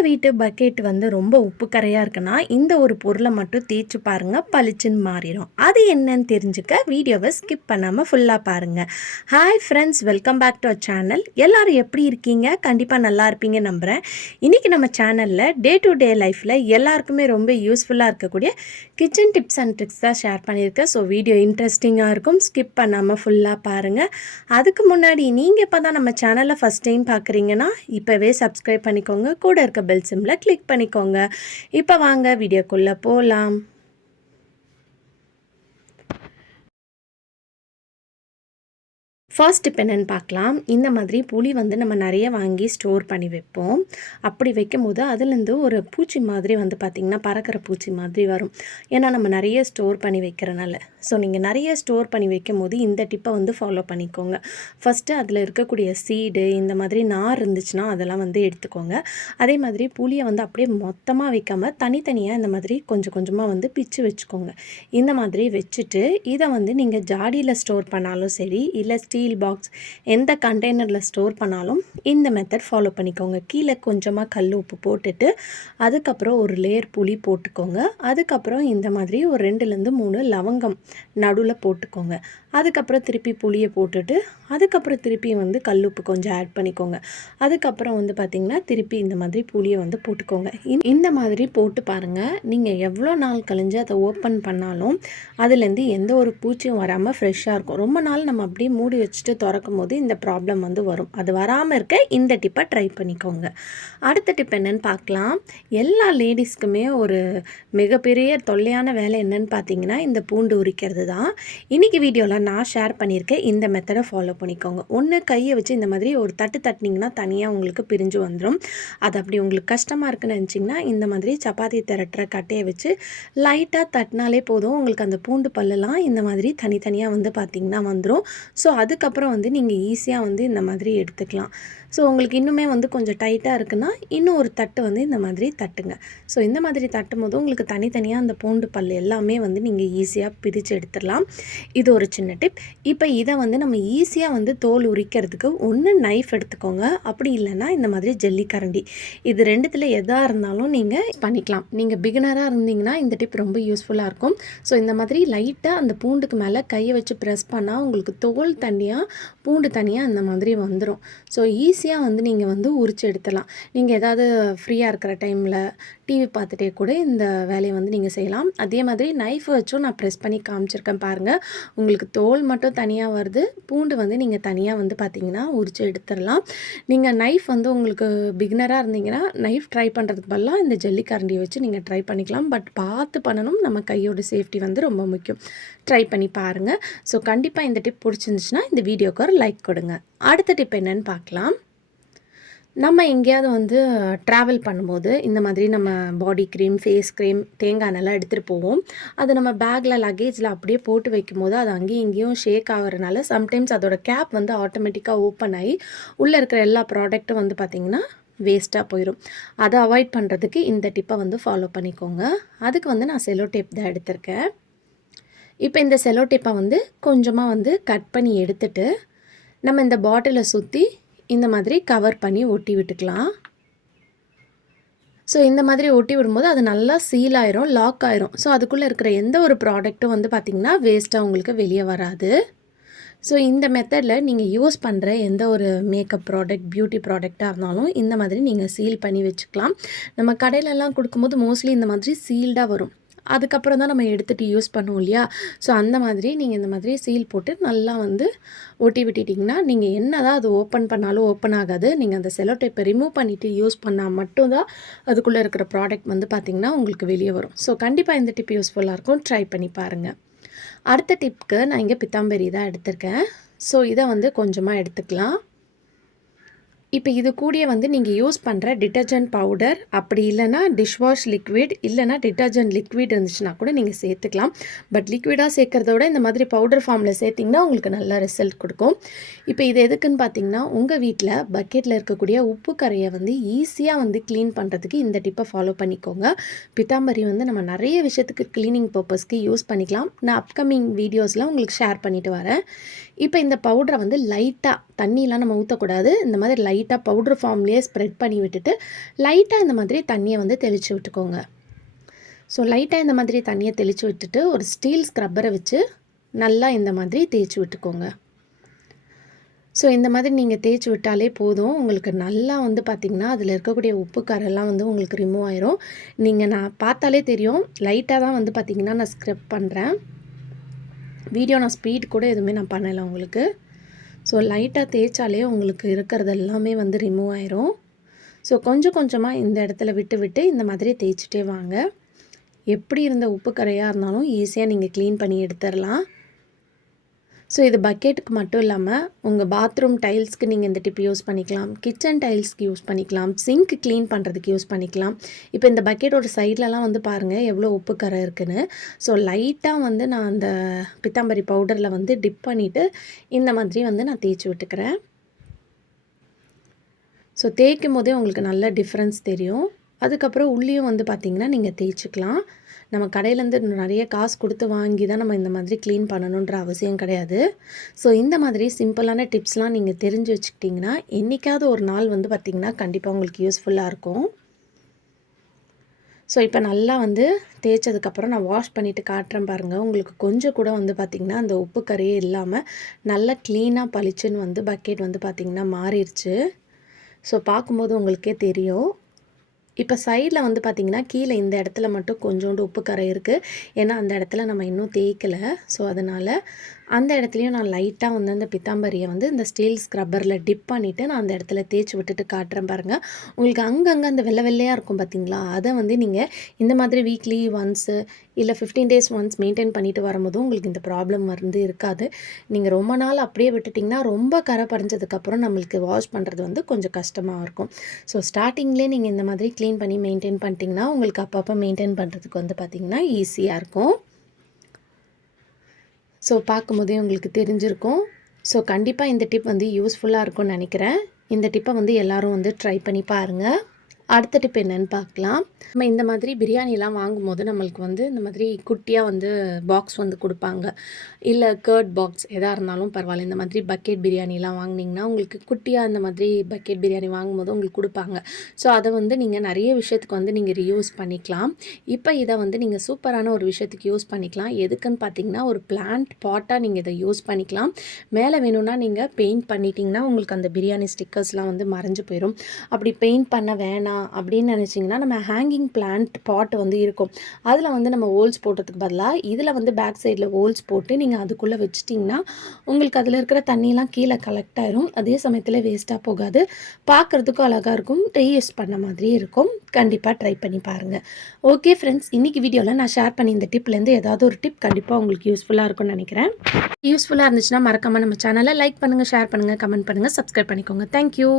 உங்கள் வீட்டு பக்கெட் வந்து ரொம்ப உப்பு கரையாக இருக்குன்னா இந்த ஒரு பொருளை மட்டும் தேய்ச்சி பாருங்கள், பளிச்சுன்னு மாறிடும். அது என்னன்னு தெரிஞ்சுக்க வீடியோவை ஸ்கிப் பண்ணாமல் ஃபுல்லாக பாருங்கள். Hi friends, welcome back to our channel. எல்லோரும் எப்படி இருக்கீங்க? கண்டிப்பாக நல்லா இருப்பீங்க நம்புகிறேன். இன்றைக்கி நம்ம சேனலில் டே டு டே லைஃப்பில் எல்லாருக்குமே ரொம்ப யூஸ்ஃபுல்லாக இருக்கக்கூடிய கிச்சன் டிப்ஸ் அண்ட் ட்ரிக்ஸ் தான் ஷேர் பண்ணியிருக்கேன். ஸோ வீடியோ இன்ட்ரெஸ்டிங்காக இருக்கும், ஸ்கிப் பண்ணாமல் ஃபுல்லாக பாருங்கள். அதுக்கு முன்னாடி நீங்கள் இப்போ தான் நம்ம சேனலை ஃபஸ்ட் டைம் பார்க்குறீங்கன்னா இப்போவே சப்ஸ்கிரைப் பண்ணிக்கோங்க, கூட இருக்க பெல் சிம்ல கிளிக் பண்ணிக்கோங்க. இப்போ வாங்க வீடியோக்குள்ளே போகலாம். ஃபர்ஸ்ட் இப்போ என்னென்னு பார்க்கலாம். இந்த மாதிரி புளி வந்து நம்ம நிறைய வாங்கி ஸ்டோர் பண்ணி வைப்போம். அப்படி வைக்கும் போது அதுலேருந்து ஒரு பூச்சி மாதிரி வந்து பார்த்திங்கன்னா பறக்கிற பூச்சி மாதிரி வரும். ஏன்னா நம்ம நிறைய ஸ்டோர் பண்ணி வைக்கிறனால. ஸோ நீங்கள் நிறைய ஸ்டோர் பண்ணி வைக்கும் போது இந்த டிப்பை வந்து ஃபாலோ பண்ணிக்கோங்க. ஃபஸ்ட்டு அதில் இருக்கக்கூடிய சீடு இந்த மாதிரி நார் இருந்துச்சுன்னா அதெல்லாம் வந்து எடுத்துக்கோங்க. அதே மாதிரி புளியை வந்து அப்படியே மொத்தமாக வைக்காமல் தனித்தனியாக இந்த மாதிரி கொஞ்சம் கொஞ்சமாக வந்து பிச்சு வச்சுக்கோங்க. இந்த மாதிரி வச்சுட்டு இதை வந்து நீங்கள் ஜாடியில் ஸ்டோர் பண்ணாலும் சரி, இல்லை ஸ்டீல் பாக்ஸ் எந்த கண்டெய்னரில் ஸ்டோர் பண்ணாலும் இந்த மெத்தட் ஃபாலோ பண்ணிக்கோங்க. கீழே கொஞ்சமாக கல் உப்பு போட்டுட்டு அதுக்கப்புறம் ஒரு லேயர் புளி போட்டுக்கோங்க. அதுக்கப்புறம் இந்த மாதிரி ஒரு 2லேருந்து 3 லவங்கம் நடுவில் போட்டுக்கோங்க. அதுக்கப்புறம் திருப்பி புளியை போட்டுட்டு அதுக்கப்புறம் திருப்பி வந்து கல்லுப்பு கொஞ்சம் ஆட் பண்ணிக்கோங்க. அதுக்கப்புறம் வந்து பார்த்திங்கன்னா திருப்பி இந்த மாதிரி புளியை வந்து போட்டுக்கோங்க. இந்த மாதிரி போட்டு பாருங்கள். நீங்கள் எவ்வளோ நாள் கழிஞ்சு அதை ஓப்பன் பண்ணாலும் அதுலேருந்து எந்த ஒரு பூச்சியும் வராமல் ஃப்ரெஷ்ஷாக இருக்கும். ரொம்ப நாள் நம்ம அப்படியே மூடி வச்சுட்டு திறக்கும் போது இந்த ப்ராப்ளம் வந்து வரும். அது வராமல் இருக்க இந்த டிப்பை ட்ரை பண்ணிக்கோங்க. அடுத்த டிப் என்னென்னு பார்க்கலாம். எல்லா லேடிஸ்க்குமே ஒரு மிகப்பெரிய தொல்லையான வேலை என்னென்னு பார்த்தீங்கன்னா இந்த பூண்டு உரிக்கிறது தான். இன்றைக்கி வீடியோவில் நான் ஷேர் பண்ணியிருக்கேன். இந்த மெத்தடை ஃபாலோ பண்ணிக்கோங்க. ஒன்று கையை வச்சு இந்த மாதிரி ஒரு தட்டினீங்கன்னா தனியாக உங்களுக்கு பிரிஞ்சு வந்துடும். அது அப்படி உங்களுக்கு கஷ்டமாக இருக்குன்னு நினச்சிங்கன்னா இந்த மாதிரி சப்பாத்தி திரட்டுற கட்டையை வச்சு லைட்டாக தட்டினாலே போதும். உங்களுக்கு அந்த பூண்டு பல்லெல்லாம் இந்த மாதிரி தனித்தனியாக வந்து பார்த்திங்கன்னா வந்துடும். ஸோ அதுக்கப்புறம் வந்து நீங்கள் ஈஸியாக வந்து இந்த மாதிரி எடுத்துக்கலாம். ஸோ உங்களுக்கு இன்னுமே வந்து கொஞ்சம் டைட்டாக இருக்குன்னா இன்னும் ஒரு தட்டு வந்து இந்த மாதிரி தட்டுங்க. ஸோ இந்த மாதிரி தட்டும் போது உங்களுக்கு தனித்தனியாக அந்த பூண்டு பல் எல்லாமே வந்து நீங்கள் ஈஸியாக பிரித்து எடுத்துடலாம். இது ஒரு சின்ன டிப். இப்போ இதை வந்து நம்ம ஈஸியாக வந்து தோல் உரிக்கிறதுக்கு ஒன்று நைஃப் எடுத்துக்கோங்க, அப்படி இல்லைன்னா இந்த மாதிரி ஜல்லிக்கரண்டி. இது ரெண்டுத்தில் எதாக இருந்தாலும் நீங்கள் பண்ணிக்கலாம். நீங்கள் பிகினராக இருந்தீங்கன்னா இந்த டிப் ரொம்ப யூஸ்ஃபுல்லாக இருக்கும். ஸோ இந்த மாதிரி லைட்டாக அந்த பூண்டுக்கு மேலே கையை வச்சு ப்ரெஸ் பண்ணால் உங்களுக்கு தோல் தனியாக பூண்டு தனியாக அந்த மாதிரி வந்துடும். ஸோ ஈஸியாக வந்து நீங்கள் வந்து உரிச்சு எடுத்துடலாம். நீங்கள் ஏதாவது ஃப்ரீயாக இருக்கிற டைமில் டிவி பார்த்துட்டே கூட இந்த வேலையை வந்து நீங்கள் செய்யலாம். அதே மாதிரி நைஃப் வச்சும் நான் ப்ரெஸ் பண்ணி காமிச்சிருக்கேன் பாருங்கள். உங்களுக்கு தோல் மட்டும் தனியாக வருது, பூண்டு வந்து நீங்கள் தனியாக வந்து பார்த்திங்கன்னா உரிச்சு எடுத்துடலாம். நீங்கள் நைஃப் வந்து உங்களுக்கு பிகினராக இருந்தீங்கன்னா நைஃப் ட்ரை பண்ணுறதுக்கு பதிலாக இந்த ஜல்லிக்கரண்டியை வச்சு நீங்கள் ட்ரை பண்ணிக்கலாம். பட் பார்த்து பண்ணணும். நம்ம கையோட சேஃப்டி வந்து ரொம்ப முக்கியம். ட்ரை பண்ணி பாருங்கள். ஸோ கண்டிப்பாக இந்த டிப் பிடிச்சிருந்துச்சுன்னா இந்த வீடியோக்கு ஒரு லைக் கொடுங்க. அடுத்த டிப் என்னென்னு பார்க்கலாம். நம்ம எங்கேயாவது வந்து ட்ராவல் பண்ணும்போது இந்த மாதிரி நம்ம பாடி க்ரீம், ஃபேஸ் க்ரீம், தேங்காய் எண்ணெய்லாம் எடுத்துகிட்டு போவோம். அது நம்ம பேக்கில் லக்கேஜில் அப்படியே போட்டு வைக்கும்போது அது அங்கேயும் இங்கேயும் ஷேக் ஆகிறனால சம்டைம்ஸ் அதோட கேப் வந்து ஆட்டோமேட்டிக்காக ஓப்பன் ஆகி உள்ளே இருக்கிற எல்லா ப்ராடக்ட்டும் வந்து பார்த்திங்கன்னா வேஸ்ட்டாக போயிடும். அதை அவாய்ட் பண்ணுறதுக்கு இந்த டிப்பை வந்து ஃபாலோ பண்ணிக்கோங்க. அதுக்கு வந்து நான் செலோ டேப் தான் எடுத்திருக்கேன். இப்போ இந்த செலோ டேப்பை வந்து கொஞ்சமாக வந்து கட் பண்ணி எடுத்துட்டு நம்ம இந்த பாட்டிலை சுற்றி இந்த மாதிரி கவர் பண்ணி ஒட்டி விட்டுக்கலாம். ஸோ இந்த மாதிரி ஒட்டி விடும்போது அது நல்லா சீல் ஆயிரும், லாக் ஆயிரும். ஸோ அதுக்குள்ளே இருக்கிற எந்த ஒரு ப்ராடக்ட்டும் வந்து பார்த்திங்கன்னா வேஸ்ட்டாக உங்களுக்கு வெளியே வராது. ஸோ இந்த மெத்தடில் நீங்கள் யூஸ் பண்ணுற எந்த ஒரு மேக்கப் ப்ராடக்ட், பியூட்டி ப்ராடக்டாக இருந்தாலும் இந்த மாதிரி நீங்கள் சீல் பண்ணி வச்சுக்கலாம். நம்ம கடையிலலாம் கொடுக்கும்போது மோஸ்ட்லி இந்த மாதிரி சீல்டாக வரும். அதுக்கப்புறம் தான் நம்ம எடுத்துகிட்டு யூஸ் பண்ணுவோம் இல்லையா? ஸோ அந்த மாதிரி நீங்கள் இந்த மாதிரி சீல் போட்டு நல்லா வந்து ஒட்டி விட்டுட்டிங்கன்னா நீங்கள் என்ன தான் அது ஓப்பன் பண்ணாலும் ஓப்பன் ஆகாது. நீங்கள் அந்த செலோ டேப்பை ரிமூவ் பண்ணிவிட்டு யூஸ் பண்ணால் மட்டும்தான் அதுக்குள்ளே இருக்கிற ப்ராடக்ட் வந்து பார்த்திங்கன்னா உங்களுக்கு வெளியே வரும். ஸோ கண்டிப்பாக இந்த டிப் யூஸ்ஃபுல்லாக இருக்கும். ட்ரை பண்ணி பாருங்கள். அடுத்த டிப்க்கு நான் இங்கே பித்தாம்பரி தான் எடுத்திருக்கேன். ஸோ இதை வந்து கொஞ்சமாக எடுத்துக்கலாம். இப்போ இது கூடயே வந்து நீங்கள் யூஸ் பண்ணுற டிட்டர்ஜென்ட் பவுடர், அப்படி இல்லைனா டிஷ்வாஷ் லிக்விட், இல்லைனா டிட்டர்ஜென்ட் லிக்விட் இருந்துச்சுன்னா கூட நீங்கள் சேர்த்துக்கலாம். பட் லிக்விடாக சேர்க்குறத விட இந்த மாதிரி பவுடர் ஃபார்மில் சேர்த்திங்கன்னா உங்களுக்கு நல்ல ரிசல்ட் கொடுக்கும். இப்போ இது எதுக்குன்னு பார்த்தீங்கன்னா உங்கள் வீட்டில் பக்கெட்டில் இருக்கக்கூடிய உப்பு கரையை வந்து ஈஸியாக வந்து க்ளீன் பண்ணுறதுக்கு இந்த டிப்பை ஃபாலோ பண்ணிக்கோங்க. பித்தாம்பரி வந்து நம்ம நிறைய விஷயத்துக்கு க்ளீனிங் பர்பஸ்க்கு யூஸ் பண்ணிக்கலாம். நான் அப்கமிங் வீடியோஸில் உங்களுக்கு ஷேர் பண்ணிவிட்டு வரேன். இப்போ இந்த பவுடரை வந்து லைட்டாக, தண்ணியெலாம் நம்ம ஊற்றக்கூடாது, இந்த மாதிரி லைட்டாக பவுடர் ஃபார்ம்லேயே ஸ்ப்ரெட் பண்ணி விட்டுட்டு லைட்டாக இந்த மாதிரி தண்ணியை வந்து தெளித்து விட்டுக்கோங்க. ஸோ லைட்டாக இந்த மாதிரி தண்ணியை தெளித்து விட்டுட்டு ஒரு ஸ்டீல் ஸ்க்ரப்பரை வச்சு நல்லா இந்த மாதிரி தேய்ச்சி விட்டுக்கோங்க. ஸோ இந்த மாதிரி நீங்கள் தேய்ச்சி விட்டாலே போதும். உங்களுக்கு நல்லா வந்து பார்த்திங்கன்னா அதில் இருக்கக்கூடிய உப்பு காரெல்லாம் வந்து உங்களுக்கு ரிமூவ் ஆயிரும். நான் பார்த்தாலே தெரியும், லைட்டாக தான் வந்து பார்த்திங்கன்னா நான் ஸ்க்ரப் பண்ணுறேன். வீடியோ நான் ஸ்பீட் கூட எதுவுமே நான் பண்ணலை உங்களுக்கு. ஸோ லைட்டாக தேய்ச்சாலே உங்களுக்கு இருக்கிறது எல்லாமே வந்து ரிமூவ் ஆயிரும். ஸோ கொஞ்சம் கொஞ்சமாக இந்த இடத்துல விட்டு விட்டு இந்த மாதிரி தேய்ச்சிட்டே வாங்க. எப்படி இருந்த உப்பு கரையாக இருந்தாலும் ஈஸியாக நீங்கள் க்ளீன் பண்ணி எடுத்துடலாம். ஸோ இது பக்கெட்டுக்கு மட்டும் இல்லாமல் உங்கள் பாத்ரூம் டைல்ஸ்க்கு நீங்கள் இந்த டிப் யூஸ் பண்ணிக்கலாம், கிச்சன் டைல்ஸ்க்கு யூஸ் பண்ணிக்கலாம், சிங்க் க்ளீன் பண்ணுறதுக்கு யூஸ் பண்ணிக்கலாம். இப்போ இந்த பக்கெட்டோட சைட்லலாம் வந்து பாருங்கள் எவ்வளோ உப்பு கரை இருக்குன்னு. ஸோ லைட்டாக வந்து நான் அந்த பித்தாம்பரி பவுடரில் வந்து டிப் பண்ணிவிட்டு இந்த மாதிரி வந்து நான் தேய்ச்சி விட்டுக்கிறேன். ஸோ தேய்க்கும் போதே உங்களுக்கு நல்ல டிஃப்ரென்ஸ் தெரியும். அதுக்கப்புறம் உள்ளேயும் வந்து பார்த்திங்கன்னா நீங்கள் தேய்ச்சிக்கலாம். நம்ம கடையிலேருந்து நிறைய காசு கொடுத்து வாங்கி தான் நம்ம இந்த மாதிரி க்ளீன் பண்ணணுன்ற அவசியம் கிடையாது. ஸோ இந்த மாதிரி சிம்பிளான டிப்ஸ்லாம் நீங்கள் தெரிஞ்சு வச்சுக்கிட்டிங்கன்னா என்றைக்காவது ஒரு நாள் வந்து பார்த்திங்கன்னா கண்டிப்பாக உங்களுக்கு யூஸ்ஃபுல்லாக இருக்கும். ஸோ இப்போ நல்லா வந்து தேய்ச்சதுக்கப்புறம் நான் வாஷ் பண்ணிவிட்டு காட்டுறேன் பாருங்கள். உங்களுக்கு கொஞ்சம் கூட வந்து பார்த்திங்கன்னா அந்த உப்பு கரையே இல்லாமல் நல்லா க்ளீனாக பளிச்சுன்னு வந்து பக்கெட் வந்து பார்த்திங்கன்னா மாறிடுச்சு. ஸோ பார்க்கும்போது உங்களுக்கே தெரியும். இப்போ சைடில் வந்து பார்த்திங்கன்னா கீழே இந்த இடத்துல மட்டும் கொஞ்சோண்டு உப்பு கரை இருக்குது. ஏன்னா அந்த இடத்துல நம்ம இன்னும் தேய்க்கலை. ஸோ அதனால் அந்த இடத்துலையும் நான் லைட்டாக வந்து அந்த பித்தாம்பரியை வந்து இந்த ஸ்டீல் ஸ்க்ரப்பரில் டிப் பண்ணிவிட்டு நான் அந்த இடத்துல தேய்ச்சி விட்டுட்டு காட்டுறேன் பாருங்கள். உங்களுக்கு அங்கங்கே அந்த வெள்ளை வெள்ளையாக இருக்கும் பார்த்திங்களா, அதை வந்து நீங்கள் இந்த மாதிரி வீக்லி ஒன்ஸு இல்லை 15 days ஒன்ஸ் மெயின்டைன் பண்ணிட்டு வரும்போதும் உங்களுக்கு இந்த ப்ராப்ளம் வந்து இருக்காது. நீங்கள் ரொம்ப நாள் அப்படியே விட்டுட்டிங்கன்னா ரொம்ப கரை படிஞ்சதுக்கப்புறம் நம்மளுக்கு வாஷ் பண்ணுறது வந்து கொஞ்சம் கஷ்டமாக இருக்கும். ஸோ ஸ்டார்டிங்லேயே நீங்கள் இந்த மாதிரி க்ளீன் பண்ணி மெயின்டைன் பண்ணிட்டீங்கன்னா உங்களுக்கு அப்பப்போ மெயின்டைன் பண்ணுறதுக்கு வந்து பார்த்திங்கன்னா ஈஸியாக இருக்கும். ஸோ பார்க்கும்போதே உங்களுக்கு தெரிஞ்சிருக்கும். ஸோ கண்டிப்பாக இந்த டிப் வந்து யூஸ்ஃபுல்லாக இருக்கும்னு நினைக்கிறேன். இந்த டிப்பை வந்து எல்லோரும் வந்து ட்ரை பண்ணி பாருங்கள். அடுத்த டிப் என்னென்னு பார்க்கலாம். நம்ம இந்த மாதிரி பிரியாணிலாம் வாங்கும்போது நம்மளுக்கு வந்து இந்த மாதிரி குட்டியாக வந்து பாக்ஸ் வந்து கொடுப்பாங்க. இல்லை கர்ட் பாக்ஸ் எதாக இருந்தாலும் பரவாயில்ல. இந்த மாதிரி பக்கெட் பிரியாணிலாம் வாங்கினீங்கன்னா உங்களுக்கு குட்டியாக இந்த மாதிரி பக்கெட் பிரியாணி வாங்கும்போது உங்களுக்கு கொடுப்பாங்க. ஸோ அதை வந்து நீங்கள் நிறைய விஷயத்துக்கு வந்து நீங்கள் ரீயூஸ் பண்ணிக்கலாம். இப்போ இதை வந்து நீங்கள் சூப்பரான ஒரு விஷயத்துக்கு யூஸ் பண்ணிக்கலாம். எதுக்குன்னு பார்த்தீங்கன்னா ஒரு பிளான்ட் பாட்டாக நீங்கள் இதை யூஸ் பண்ணிக்கலாம். மேலே வேணும்னா நீங்கள் பெயிண்ட் பண்ணிட்டீங்கன்னா உங்களுக்கு அந்த பிரியாணி ஸ்டிக்கர்ஸ்லாம் வந்து மறைஞ்சு போயிடும். அப்படி பெயிண்ட் பண்ண வேணாம் அப்படின்னு நினச்சிங்கன்னா நம்ம ஹேங்கிங் பிளான்ட் பாட் வந்து இருக்கும். அதில் வந்து நம்ம ஹோல்ஸ் போட்டதுக்கு பதிலாக இதில் வந்து பேக் சைடில் ஹோல்ஸ் போட்டு நீங்கள் அதுக்குள்ளே வச்சிட்டிங்கன்னா உங்களுக்கு அதில் இருக்கிற தண்ணியெலாம் கீழே கலெக்ட் ஆயிரும். அதே சமயத்தில் வேஸ்ட்டாக போகாது, பார்க்குறதுக்கும் அழகாக இருக்கும், ரீயூஸ் பண்ண மாதிரி இருக்கும். கண்டிப்பாக ட்ரை பண்ணி பாருங்கள். ஓகே ஃப்ரெண்ட்ஸ், இன்றைக்கி வீடியோவில் நான் ஷேர் பண்ணி இந்த டிப்லேருந்து ஏதாவது ஒரு டிப் கண்டிப்பாக உங்களுக்கு யூஸ்ஃபுல்லாக இருக்கும்னு நினைக்கிறேன். யூஸ்ஃபுல்லாக இருந்துச்சுன்னா மறக்காமல் நம்ம சேனலை லைக் பண்ணுங்கள், ஷேர் பண்ணுங்கள், கமெண்ட் பண்ணுங்கள், சப்ஸ்கிரைப் பண்ணிக்கோங்க. தேங்க்யூ.